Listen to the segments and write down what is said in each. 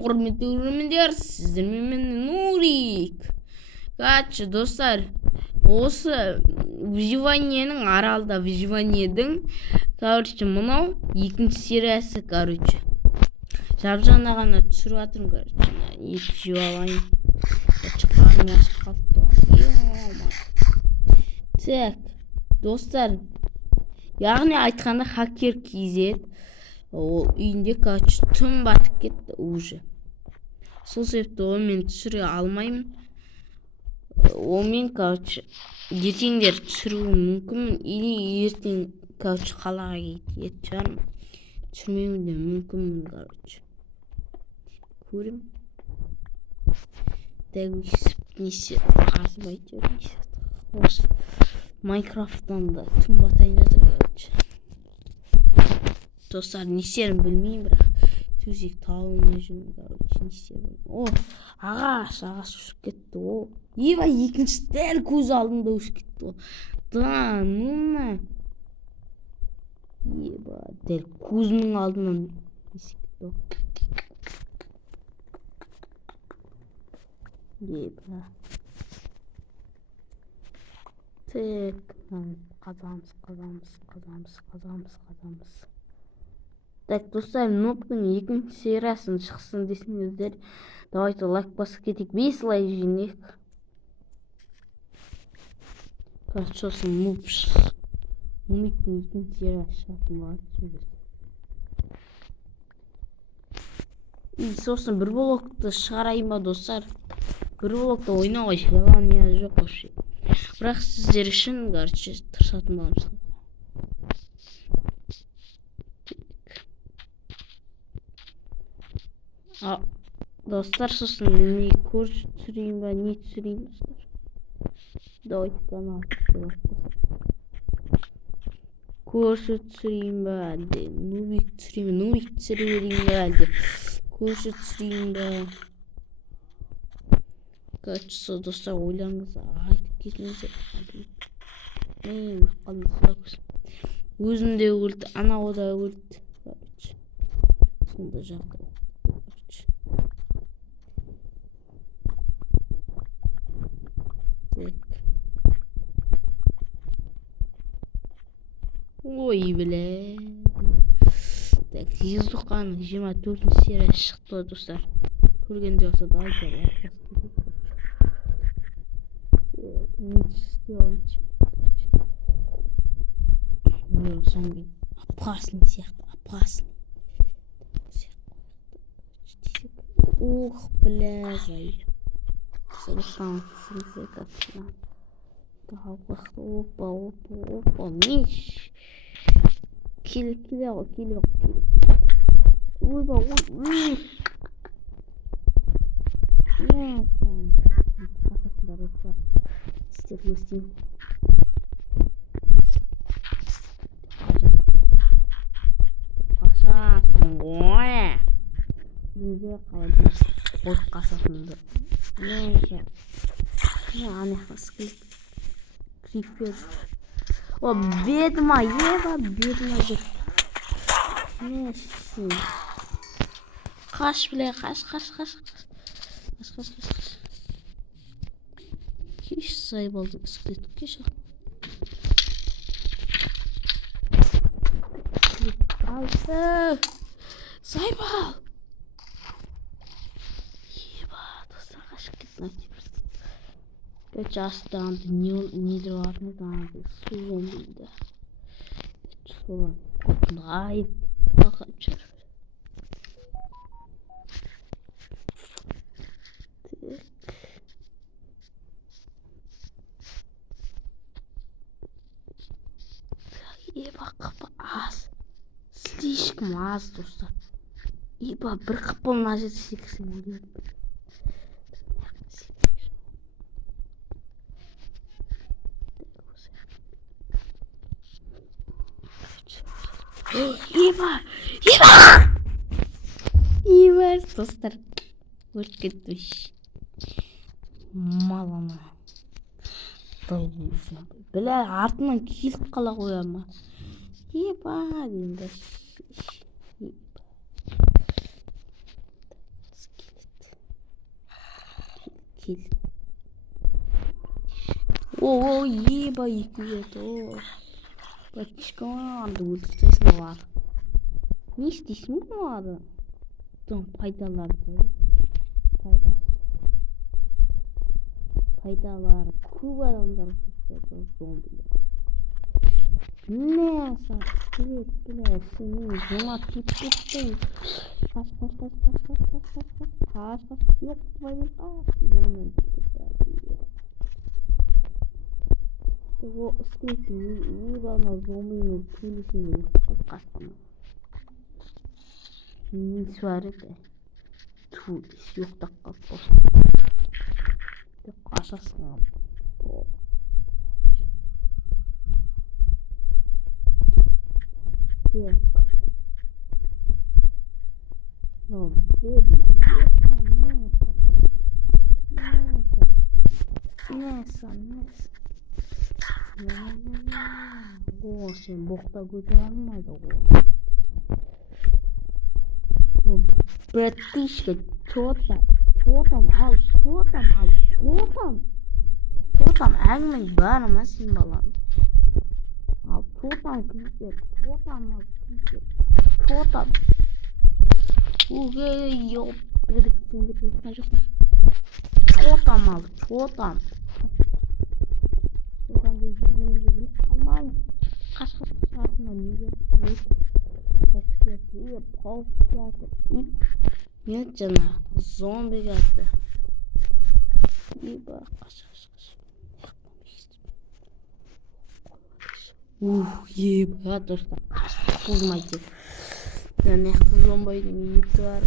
Құрметті көрермендер, сіздермен мен Нурик. Короче, достар, осы выживаниенің аралда выживаниедің, короче, мынау екінші сериясы, короче. Жап-жаңа ғана түсіріп жатырмын, короче. Ет жеп алайын. Қарным ашып қалыпты. Так, достар, яғни айтқанда хакер KZ ол үйінде, короче, түн батып кетті уже. Сол себепті онымен түсіре алмаймын. Онымен, короче, ертеңдер түсіруім мүмкін, или ертең, короче, қалаға кететін шығармын. Түсірмеуім де мүмкінмін, короче. Көрем. Так, несе, азып айтыр, несе. Осы Майнкрафттан да түн батайын жатыр, короче. Достар, несерін білмеймін, бірақ төсек табылмай жүрмін, короче, несерін. О, ағаш ұшып кетті, о. Еба, екінші дәл көз алдымда өшіп кетті, о. Да, нұна. Еба, дәл көзімнің алдынан өшіп кетті, о. Еба. Так, қазамыз. Так, достар, Нубтың екінші сериясын шықсын десеңіздер, давайте лайк басып кетейік. 5 лайк жинайық. Короче, сосын Нубтың екінші сериясы шығатын болады. И сосын бір блокты шығарайын ба, достар. Бір блокты ойнауға желание жоқ вообще. Бірақ сіздер үшін, короче, тырысатын боламыз. Достар, сосын не көрші түсірейін ба, не түсірейін, достар. Давайте канал көрші түсірейін ба, әлде Нубик түсірейін ба, Нубик түсіре берейін ба, әлде көрші түсірейін ба. Короче, достар, ойлаңыз, айтып кетіңіздер. Өзім де өлді, анау да өлді. Короче, сонда жағдай. Ой, бля. Так, Ездуқан 24 серия шықты, достар. Көргенде болса да айтар. Зомби опасный сияқты, опасный. Ух, бля, зай. Совершенно как-то. Опа, миш. Киль. Ойба. Стеклостин. Қашасың ғой. Неге қалай қойып қасасыңды. Неге. Анаяқта крипер. О, бедма, еба, бедма жүр. Несі. Қаш, бля, қаш. Кеш сайбалды скелет, кеш. Сайбал! Еба, достар, қашып кетті. Короче, астанды нидерларны данды су зомбиді. Солан көпін бақып жүр. Еба, қапы аз. Слишком аз, достар. Еба, бір қапы мына жерде секірсең өледі. Еба, достар. Өрт кетпеш. Малана. Бля, артынан келіп қала қоя ма? Еба, деймін. кел. О, еба, 2 рет. Батишканды өлтірсейсің олар. Не істейсің оларды? Пайдаларды. Пайдалары көп адамдар ұсынады зомбилер. Не, скелет, сені жұма тиіп кеттің. Қаш, жоқ, о, скелеттің ебана зомбимен төлесінде ұрып қастама. Несі бар еді? Төлес, жоқтақ қалып боста. Қашасың алып. Ну, видно. Несса. О, сен боқта көтере алмайды ғой. Братишка, что там, әңгімең бар ма сен балам? Ал, что там, Угей, ёп, предыдущий выпуск. Что там? Нет, жана, зомби geldi. Еба, еба, достар, қылмайды. Yani zombaydım yiğit var.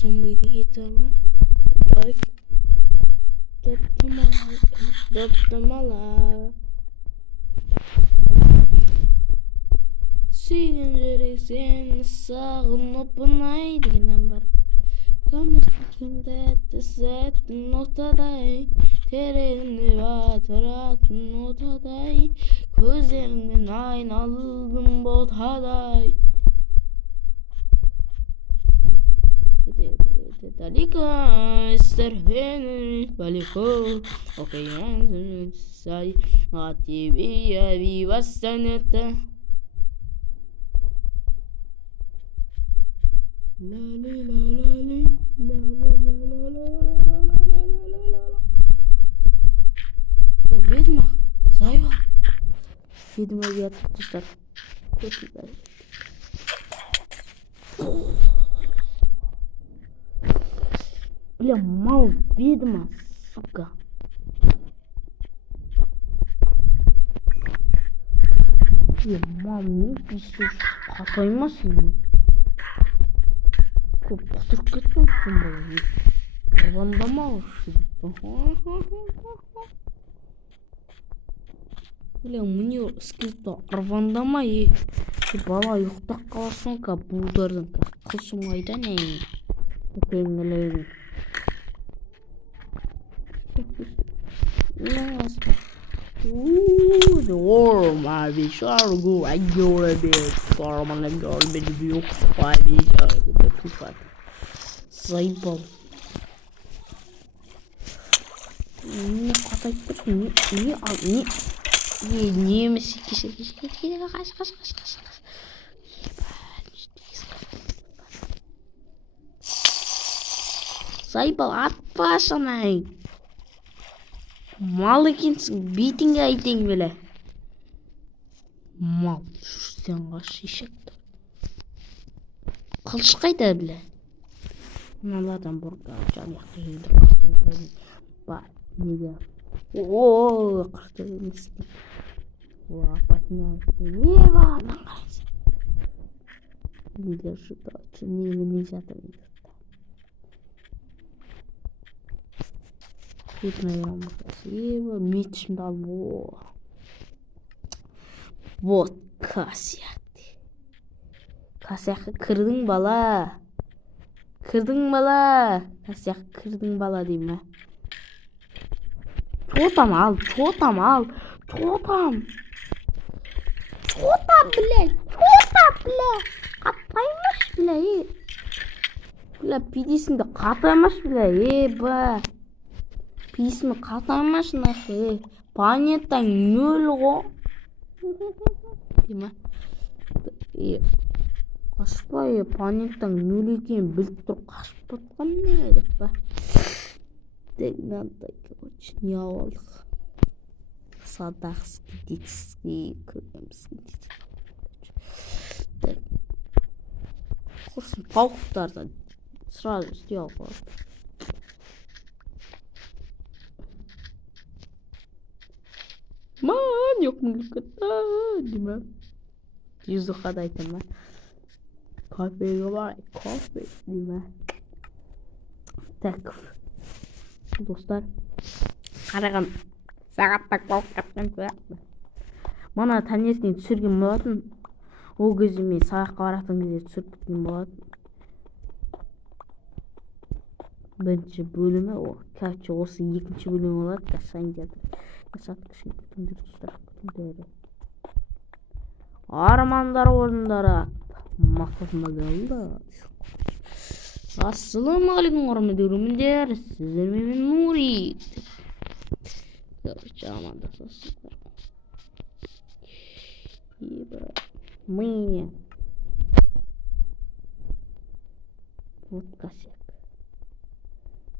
Zombaydı yeterli. Bak. Döptümalar. Suyunca seni sağınıp naydiginen var. Kömüsünde tesetin ortaday. Terini batıratın ortaday. Gözlerinden aynaldım botaday. Далеко стерпенный, далеко, океан сай, а тебе я восстанет. Ведьма, зайва. Ведьма, я тут так. Бля, мал ведьма, сука. Мам, не пишешь, қатаймасың. Көп құтырып кеткенсің бұл. Арвандамаушы. Бля, мне скрипта арвандамай. Бала ұйықтап қаласың ка бұлдардың қылшың айдан әйін. Көкеңілерің. Yes. The worm, I be sure go. I go a bit for my girl, bit of you. I be sure go too far. Simple. Не хватает не месяки. Simple, atpassanай. Мал екенсің, бетіңе айтайын беле. Мал, жүрсен қаш ешекті. Қылыш қайда біле. Мыналардан бұрға жан яқты жерді қыртып жүрген. Бар, неге. О, қыртып емесін. О, апатына. Не бар, маңғайсың. Neler şurada. Neyle жатырмын. Тут, наверное, красиво. Мечімді алып. Вот, касияқты. Касияққа кірдің бала. Кірдің бала. Касияққа кірдің бала деймін. Тотам ал, тотам ал. Тотам. Тотам, блядь. Тотам, блядь. Қатаймаш, блядь. Блядь, пидесіңді қатаймаш, блядь. Ба. Письма қатаймаш, нахуй. Планетаң нөл ғой. Деймі? Қашпай, планетаң нөл екен біліп тұр. Қашып батқан не деп ба. Так, надо, короче, не алдық. Садақский, детский, көремский. Так. Құрсын пауықтардан сразу істей алға. Ман, yok мүлкітті, деймі? Жүзіқада айтам, ма? Кофеге бар, кофе, деймі? Так. Достар, қараған сағаттақ балық қаптан көяқпы. Мана таңертең түсірген болатын. Ол кезде мен сағаққа баратын кезде түсіріп кеткен болатын. Бірінші бөлімі, короче, осы екінші бөлімі болады. Қашайын жатыр. Қашат күшін күтімдер достар. Күтімдері. Армандар орындары. Мақтасында. Ассаламағалейкум құрметті көрермендер, сіздермен мен Нурик. Короче, амандасасыздар. Мы вот косяк.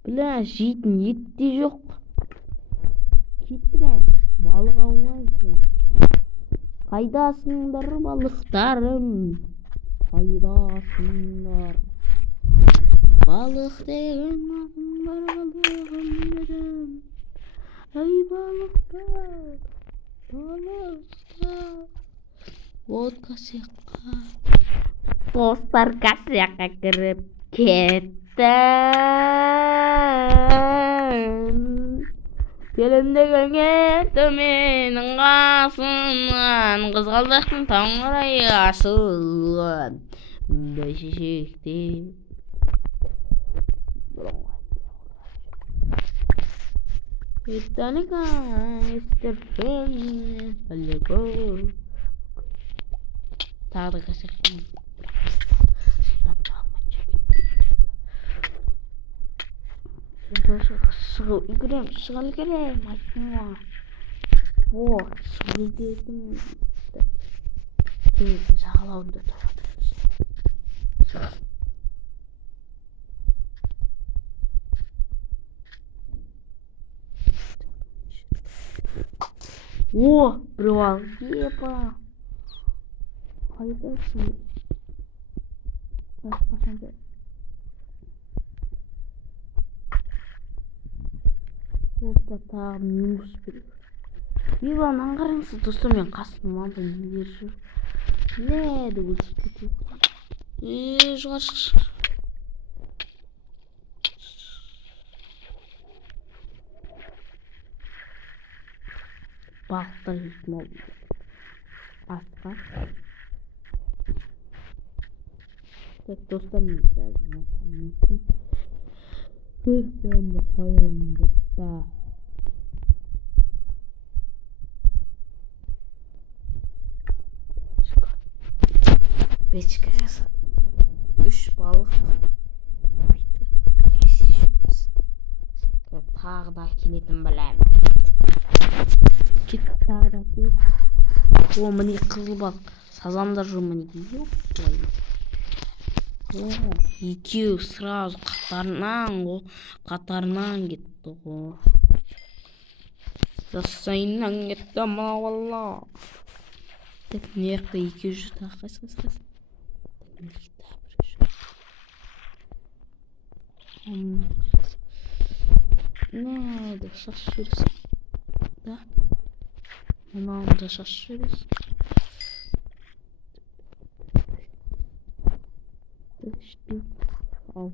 Бля, жейтін ет те жоқ. Кеттік ай, балық ауға. Қайдасыңдар балықтарым? Қайдасыңдар? Балық деген мағындар балығым едім. Ай балықтар, балықтар. Вот касияққа. Достар касияққа кіріп кетті. Келіндегенге төменің қасынан қызғалдақтың таңырайы асылған бәйшешекте. Италика, истерфен, далеко. Тағы да касияқтың. Шығыл керем, айтыңа. Вот, шығыл керем. Теңіздің жағалауында тұрады. О, привал. Епа. Қайдасың? Қашанда. Опа, тағы минус бір. Иван, аңғарыңсыз, достар, мен қастым анда нелер жүр. Нәді өлшіп. Шығар, шығар. Балықтар жейтін олды. Асқа. Так, достар, мен сәзім. Көзімді қойайын деп ба. Бечка жасадым. 3 балық. Тағы да келетін білем. Кетіп тағы да келіп. О, міне қызыл балық. Сазандар жүр міне кейде. О, екеу сразу қатарынан кетті ғой. Жасайынан кетті ма валла. Деп не яқта екеу жүр тағы қайсы. Не, да шаш жүресің. Да? Мынауында шаш жүресің. eşittim. Al.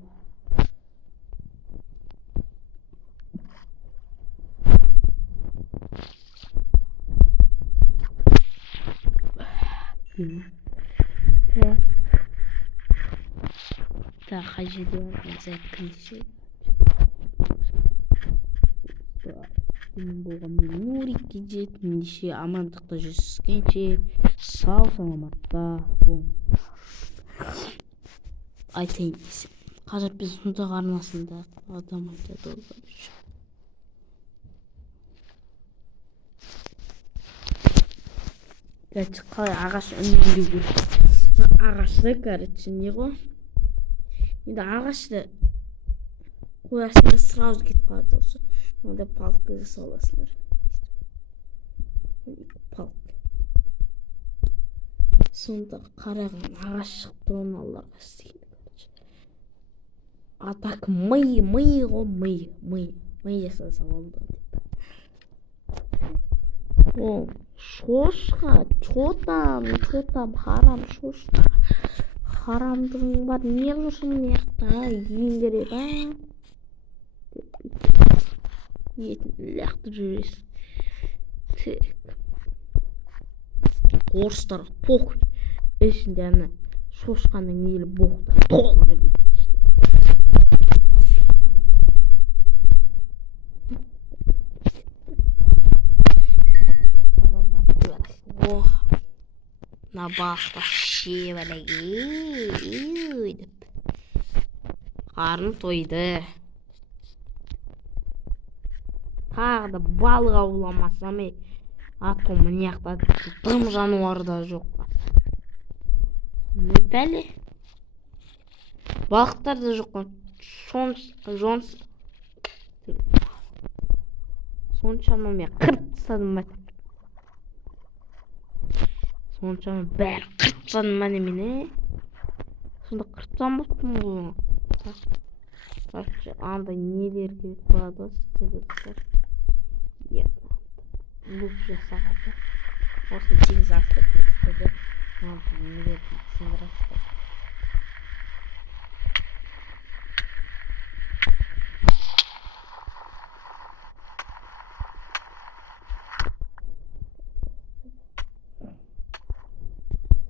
Ta hacı diyor. Mesela klişe. Болған нурик кежет ендеше амандықта жүзіскенше сау саламатта айтайын десем. Қазір біз сұнтақ арнасында адам айтады олар үшін. Короче, қалай ағаш үнемдеу керек. Ағашты, короче, не ғой? Енді ағашты қоясыңдар сразу кетіп қалады осы. Мынандай палка саласыңдар. Палка. Сонда қарағым ағаш шықты оны алларға істейді. А так мы ғой, мы жасаса болды деп. О, шошқа, чотам, харам, шошқа. Харамдығың бар, не қылышың мияқта, ең керек, етін лақтып жүресің. Тек. Орыстар похуй. Ішінде ана шошқаның елі боқтар толып жүрген. Ох, на бақта шебелеге деп. Қарным тойды. Тағы да балық ауламасам атом мынаяқта дым жануар да жоқ. Не пәле? Балықтар да жоқ. Соншама мен қырт тастадым ба? Соншама бәрі қырт тастадым ба немене? Сонда қырттан баттым ғой. Андай нелер керек болады сіздер. Бұл жасағады. Осыны тегіз астып кестеді. Нелер түсіндірістер.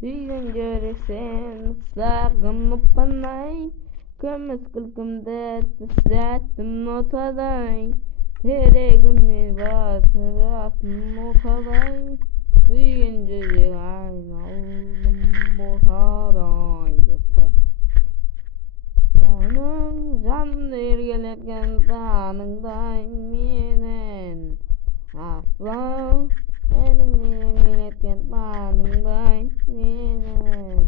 Сүйген көресен сағынып банай, көміс күлкімді сәттім нотадай, терегімне батыратын отадай, сүйген жүрек айналдым ботадай депті. Оның жанымды еркелеткен таныңдай менен, асылау менің еркелеткен таныңдай менен.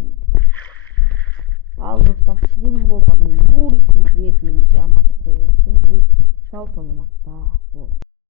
Ал достар, сізден болған нуриктің ертеңінде амандық көресің. Сау саламатта бол.